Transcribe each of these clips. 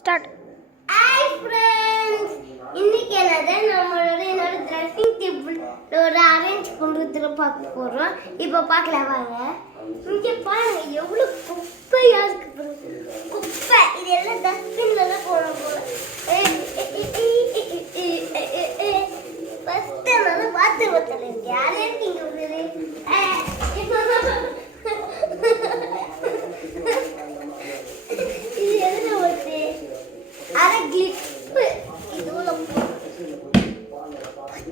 Start. Hi friends, இன்னைக்கு என்னோட dressing table ஒரு அரேஞ்ச் பண்ணுறதுல பார்க்க போகிறோம். இப்போ பார்க்கலாம் வாங்க. இங்கே பாருங்க எவ்வளோ குப்பையாக இருக்கு. குப்பை இது எல்லாம் டஸ்ட்பின்ல போட போல. ஃபஸ்ட்டு நல்லா பார்த்து பார்த்தல இருக்கு. யாரே இருக்கீங்க இது எதுல வருது? அரை கிளிப்பு இது உள்ள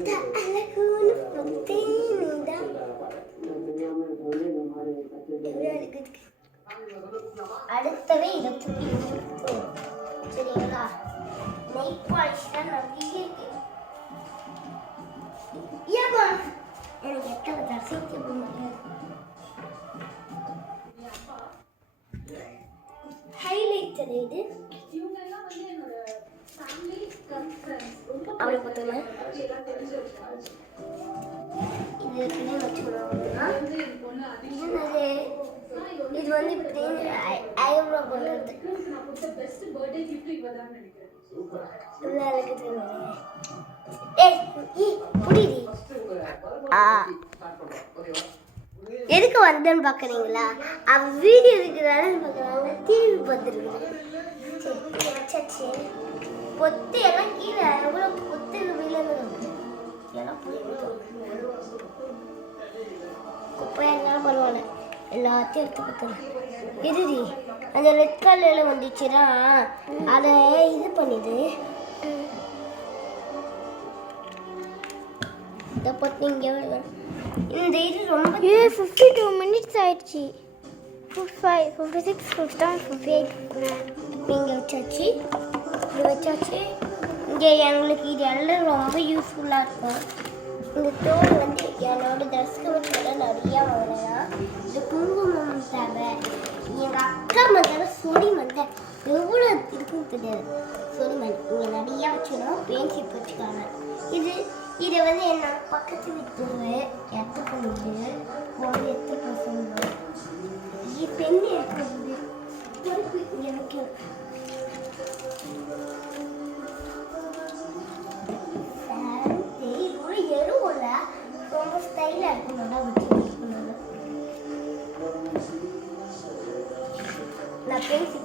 அழகான புத்தேனிதான் அடுத்தவே இதை தூக்கி சரிங்களா? நெய் பாலிஷ் தான் நிறைய இருக்கு. எனக்கு எத்தனை ட்ரெஸ்ஸிங் டேபிள் ஹைலைட் இது அப்படி பார்த்தோம்னா இது இது வந்து ஐப்ரோ பண்ணுறது எதுக்கு வந்தேன்னு பார்க்குறீங்களா? அவன் வீடியோ இருக்கிறான்னு பார்க்குறாங்க. டிவி பார்த்துருக்குது. சரி பொத்து எல்லாம் கீழே எவ்வளோ பொத்து வீழன்னு எல்லாம் குப்பையெல்லாம் பரவாயில்ல, எல்லாத்தையும் எடுத்து கொடுத்துறேன். இருடி அந்த ரெட் கலரில் வந்துச்சுன்னா அதை இது பண்ணிது. இதை பற்றி இங்கே இந்த இது ரொம்ப 52 minutes ஆயிடுச்சு. 55, 56, 57, 58. இங்கே வச்சாச்சு, இப்படி வச்சாச்சு. இங்கே எங்களுக்கு இது எல்லாம் ரொம்ப யூஸ்ஃபுல்லாக இருக்கும். இந்த தோல் வந்து என்னோட ட்ரெஸ்க்கு மட்டும் நிறையா வாங்கினேன். இது குங்குமம் தேவை. எங்கள் அக்கா மந்தால சொடி மந்தை எவ்வளோ இருக்குன்னு தெரியாது. சொடி மண் இங்கே நிறையா வச்சுக்கணும். பேன்சிப் வச்சுக்காங்க. இதை வந்து என்ன பக்கத்து வீட்டு எத்த பண்ணிட்டு ஒரு எத்த சொல்லுவோம். பெண்ணு இருக்கிறது இங்கே வைக்கணும். ரொம்ப ஸ்டைலாக இருக்கும். நல்லா வச்சு வைக்கணும். நான் பேசி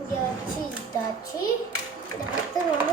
இங்கே வச்சு இதாச்சு. இதை பார்த்து ரொம்ப